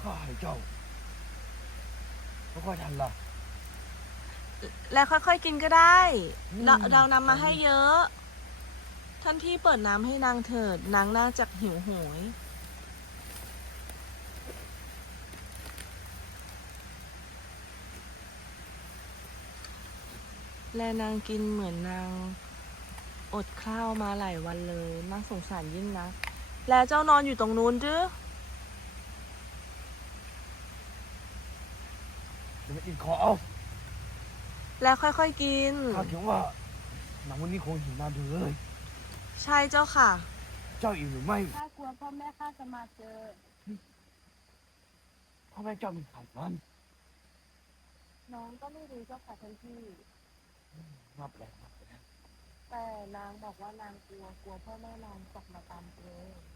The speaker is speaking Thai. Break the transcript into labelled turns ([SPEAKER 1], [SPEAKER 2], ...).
[SPEAKER 1] ข้าให้เจ้าแล้วก็ทันล่ะ
[SPEAKER 2] แล้วค่อยๆกินก็ได้
[SPEAKER 1] อืม
[SPEAKER 2] เรานำมาให้เยอะ ท่านพี่เปิดน้ำให้นางเถิด นางน่าจะหิวโหย และนางกินเหมือนนางอดข้าวมาหลายวันเลยน่าสงสารยิ่งนัก แล้วเจ้านอนอยู่ตรงนู้นดื้อ
[SPEAKER 1] เดี๋ยวมันอิ่มคอเอา
[SPEAKER 2] แล้วค่อยๆกิน
[SPEAKER 1] ข้าคิดว่าหนังวันนี้คงหิวนานเถอะเลย
[SPEAKER 2] ใช่เจ้าค่ะ
[SPEAKER 1] เจ้าอิ่มหรือไม่
[SPEAKER 3] ข้ากลัวพ่อแม่ข้าจะมาเจอ
[SPEAKER 1] พ่อแม่เจ้ามีใครนั้น
[SPEAKER 3] น้องก็ไม่รู้เจ้าค่ะท่านพี่
[SPEAKER 1] นับแล้วนับแล้ว
[SPEAKER 3] แต่นางบอกว่านางกลัวพ่อแม่นางตกมาตามเจอ